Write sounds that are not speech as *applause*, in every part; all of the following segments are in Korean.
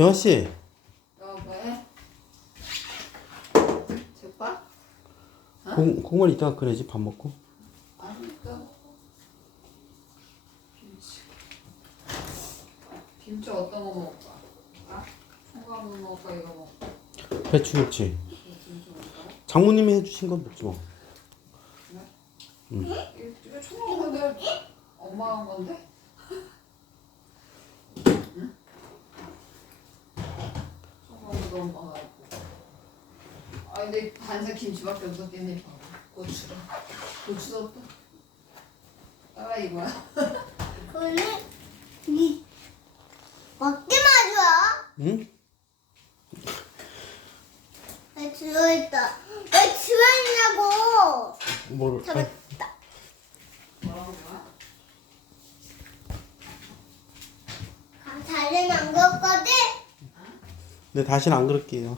명아 씨, 너 왜? 제과? 공, 공원 이따가 그래야지 밥 먹고. 아니 또 김치. 김치 어떤 거 먹을까? 아? 총각으로 먹을까 이거 먹을까? 배추 김치. 김치 먹을까? 장모님이 해주신 건 먹지 뭐. 이거, 이거 총각인데 엄마 한 건데? 응? 했고. 아 근데 반사 김치밖에 없었겠네. 고추가 고추도 없다. 따라 이거야. 그래? 니 먹기만 줘. 응? 왜 들어있다. 왜 들어있냐고. 뭘? 아, 잡았다. 뭐라고 그래? 아, 다리는 안 걷거든? 네 다시는 안 그럴게요.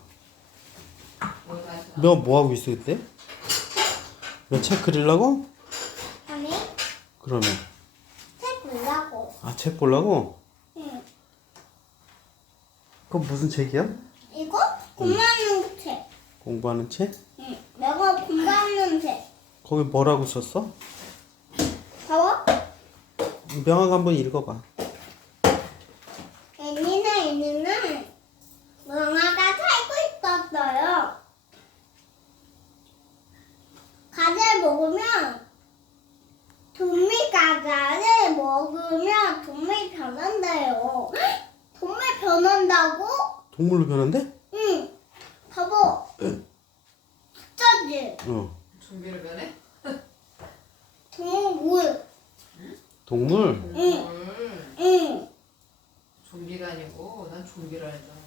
너 뭐 하고 있어 그때? 너책 그리려고? 아니, 그러면 책 보려고. 아 책 보려고? 응. 그건 무슨 책이야? 이거? 공부하는 책. 공부하는 책? 응. 내가 공부하는 책. 거기 뭐라고 썼어? 봐봐. 명아가 한번 읽어봐. 애니나 애니는 멍아가 살고 있었어요. 과자를 먹으면 동물 과자를 먹으면 동물 변한대요. 동물 변한다고? 동물로 변한대? 응. 봐봐. 진짜지? 어. 준비를 변해? 동물. 동물? 동물 응. 좀비가 아니고 난 좀비라 했잖아.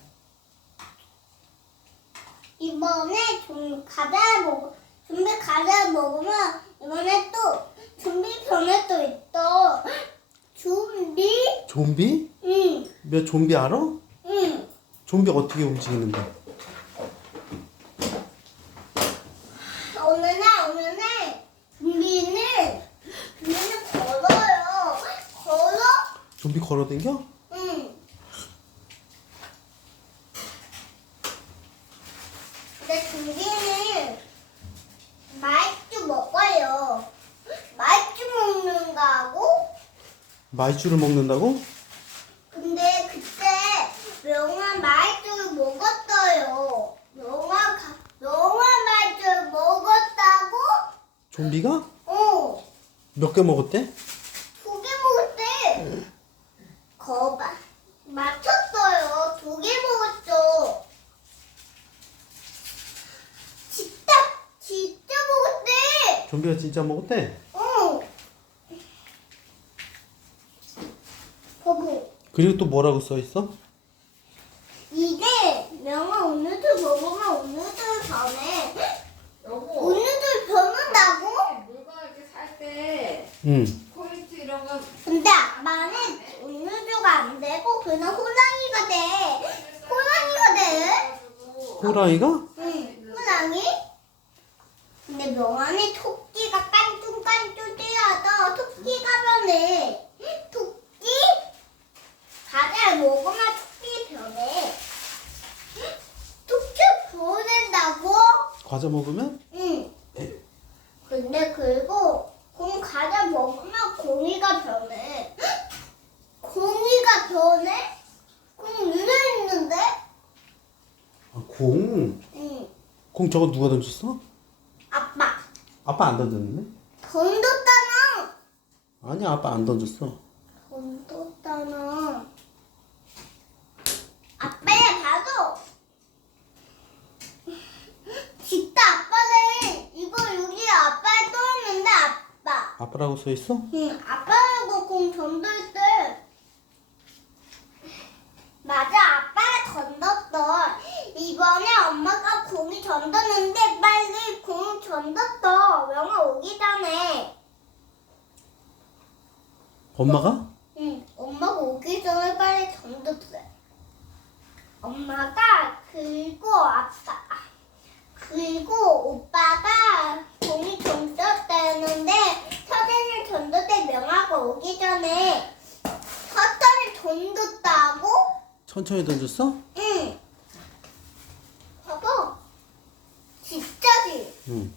이번에 좀 과자를 먹 좀비 과자를 먹으면 이번에 또 좀비 변에 또 있어. *gasps* 좀비? 좀비? 응, 몇 좀비 알아? 응. 좀비 어떻게 움직이는데? 어느 날 좀비는 좀비는 걸어요. 걸어? 좀비 걸어댕겨? 응. 근데 좀비는 말주 먹어요. 말주 먹는 거하고 말주를 먹는다고? 근데 그때 명화 말주를 먹었어요. 명화 가- 명화 말주를 먹었다고? 좀비가? 어, 몇 개 먹었대? 두 개 먹었대. 거봐, 맞췄어요. 두 개 먹었죠. 진짜, 진짜 먹었대. 좀비가 진짜 먹었대? 어. 거보. 그리고 또 뭐라고 써 있어? 이게 명화 오늘도 먹으면 오늘도 전에 여보. 오늘도 변한다고? 물건 이렇게 살 때 응. 포인트 이런 거 근데 아빠는 오늘도가 안 되고 그냥 호랑이가 돼. 호랑이가 돼. 호랑이가? 응, 호랑이? 근데 명환이 토끼가 깐뚱깐뚱 뛰어서 토끼가 변해. 토끼? 과자를 먹으면 토끼 변해. 토끼 변한다고? 과자 먹으면? 응. 근데 그리고 공 과자 먹으면 공이가 변해. *gasps* 공이가 변해? 공 눈에 있는데? 아, 공. 응. 공 저거 누가 던졌어? 아빠 아빠 안 던졌는데? 던졌잖아. 아니야, 아빠 안 던졌어. 던졌잖아. 아빠야 봐도. 진짜 아빠는 이거 여기 아빠에 떠있는데 아빠. 아빠라고 써 있어? 응, 아빠하고 공 던질 때 맞아 아빠가 던졌어 이번에 엄마가 공이 던졌는데 빨리 공 던졌어 영화 오기 전에 엄마가? 응 엄마가 오기 전에 빨리 던졌어 엄마가 그리고 아빠 그리고 오빠가 공이 던졌다는데 명화가 오기 전에 커터를 던졌다고? 천천히 던졌어? 응. 봐봐. 진짜지? 응.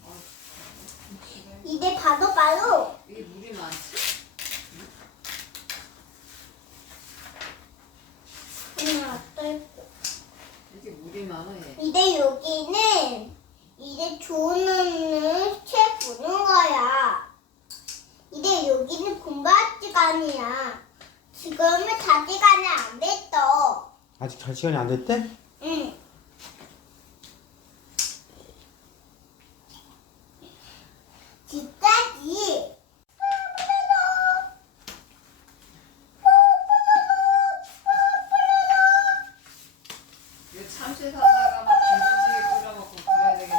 이제 바로 바로 이게 물이 많지? 뜰고. 이게 물이 많아 얘. 이제 여기는 이제 조는 책 보는 거야. 이제 여기는 시간이야. 지금은 다 시간이 안 됐어. 아직 잘 시간이 안 됐대? 응. 진짜지? 이거 참치 사다가 막 김치찌개 끓여 먹고 그래야 되겠네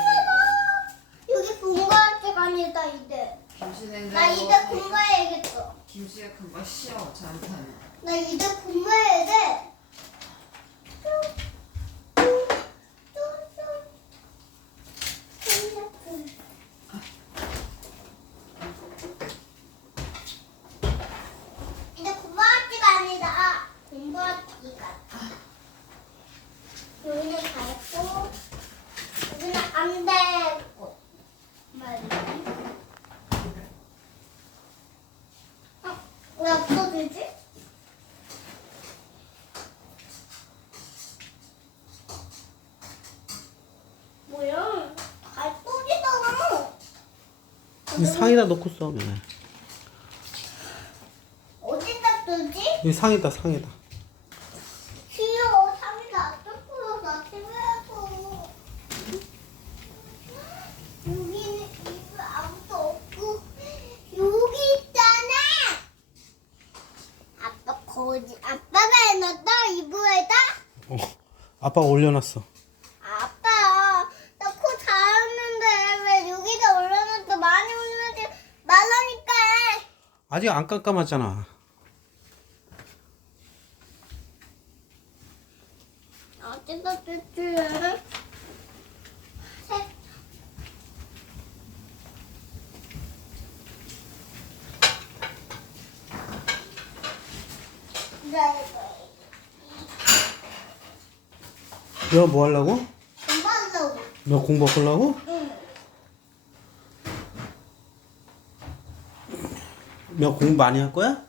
이거. 여기 공부할 시간이다 이제. 김치 냉장고. 나 이제 공부해야겠어. 김치가 금방 쉬어 잘못하면. 나 이제 공부해야 돼. 이제 공부할 시간이다. 공부할 시간. 여기는 갈고 여기는 안 되고 말이야. 어, 왜 없어지지? 뭐야? 갈고기잖아. 이 상에다 놓고 써. 네. 어디다 두지? 이 상에다 상에다. 귀여워. 삼이 다 뜯고요. 나 TV에서. 여기는 이불 아무도 없고 여기 있잖아. 아빠 거지. 아빠가 해놨다 이불에다. 어. 아빠가 올려놨어. 아빠, 나 코 잘했는데 왜 여기다 올려놨다 많이 올려놓지 말라니까. 아직 안 깜깜하잖아. 어디다? 색. 네, 너뭐 하려고? 엄마도. 너 공부 하려고? 응. 너 공부 많이 할 거야?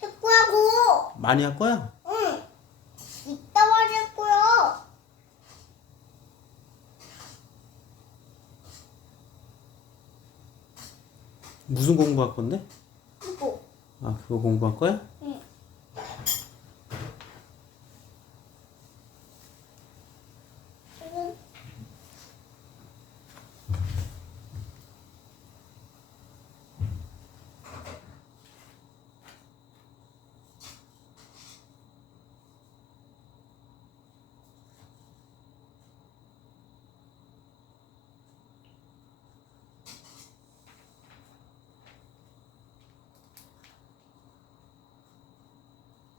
했고하고. 많이 할 거야? 응. 이따 말했고요. 무슨 공부할 건데? 이거. 아 그거 공부할 거야? 응. 응.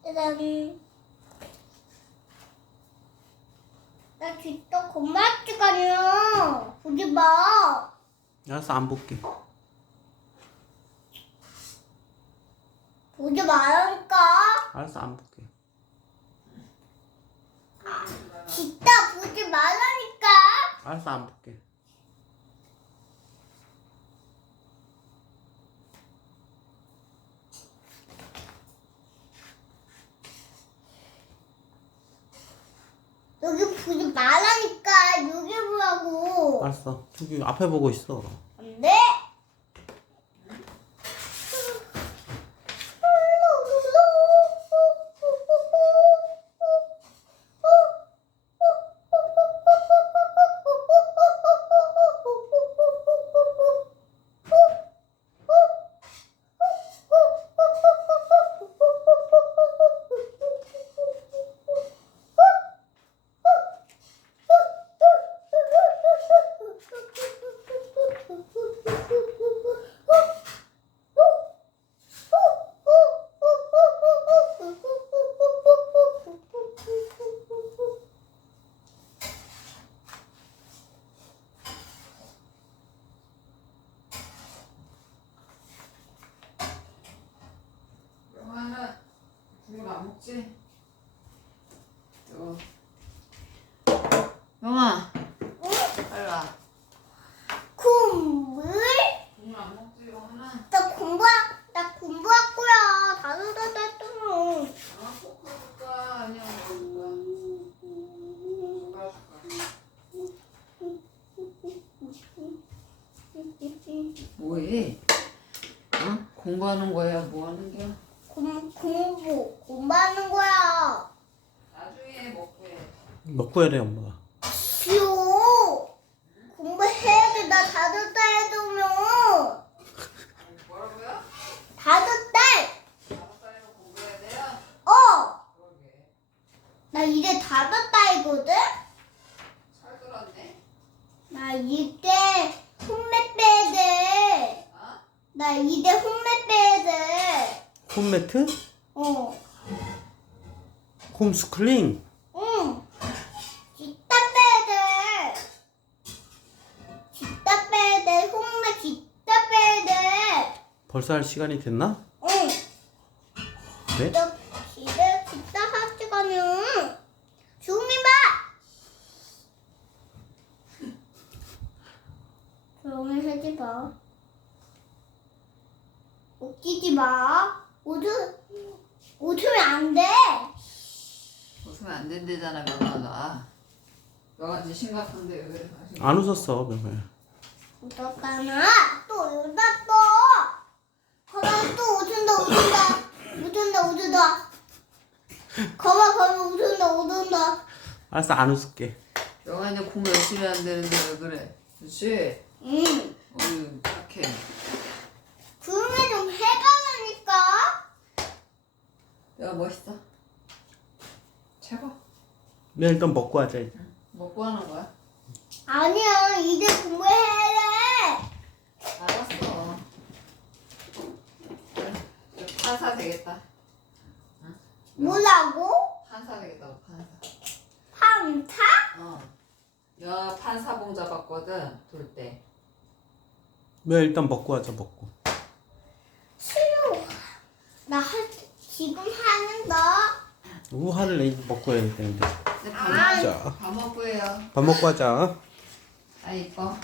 짜잔. 나 진짜 고맙지가요. 보지 마. 알았어 안 볼게. 보지 말라니까. 알았어 안 볼게. 진짜 보지 말라니까. 알았어 안 볼게. 여기 보지 말라니까. 여기 보라고. 알았어. 저기 앞에 보고 있어. 먹지? 이거. 영아, 빨리 와. 콩물? 국물 안 먹지 하나. 나 공부, 나 공부할 거야. 다른 데도 했잖아. 아, 포크 줄까? 아니야, 뭐? 뭐해? 어? 공부하는 거야? 뭐 하는 거야? 공, 공부, 공부하는 거야. 나중에 먹고 해. 먹고 해야 돼 엄마가. 표 공부해야 돼. 나 다섯 달 해두면 뭐라고요? 다섯 달. 다섯 살이면 공부해야 돼요? 어, 그러게. 나 이제 다섯 달이거든. 살 들었네. 나 이제 홈매 빼야 돼. 어? 나 이제 홈매 빼야 돼. 홈매트? 어, 홈스쿨링? 응. 진짜 빼야 돼. 진짜 빼야 돼. 홈매 진짜 빼야 돼. 벌써 할 시간이 됐나? 응. 그래? 너 집에 진짜 할 시간은 조용히 봐. 조용히 하지 마. 웃기지 마. 웃으 웃으면 안 돼. 웃으면 안 된대잖아, 명아가. 명아 이제 심각한데 왜 그래? 안 웃었어 명호야. 웃었잖아. 또 웃었어. 거봐 또 웃은다 웃은다 웃은다 웃은다. 거봐 거봐 웃은다 웃은다. 알았어 안 웃을게. 명아 이제 공부 열심히 해야 되는데 왜 그래? 그렇지? 응. 어휴, 착해. 조용히 좀 해가라니까. 내가 멋있어. 최고. 내가 일단 먹고 하자 이제. 먹고 하는 거야? 아니야 이제 공부해야 돼. 알았어. 판사 되겠다. 뭐라고? 판사 되겠다고 판사. 판타? 어. 여 판사봉 잡았거든 돌 때. 내가 일단 먹고 하자 먹고. 싫어. 나 할, 지금 하는 거. 내 먹고 해야 되는데. 근데 아. 밥, 자, 밥 먹고 해요. 밥 먹고 하자. 아 이뻐.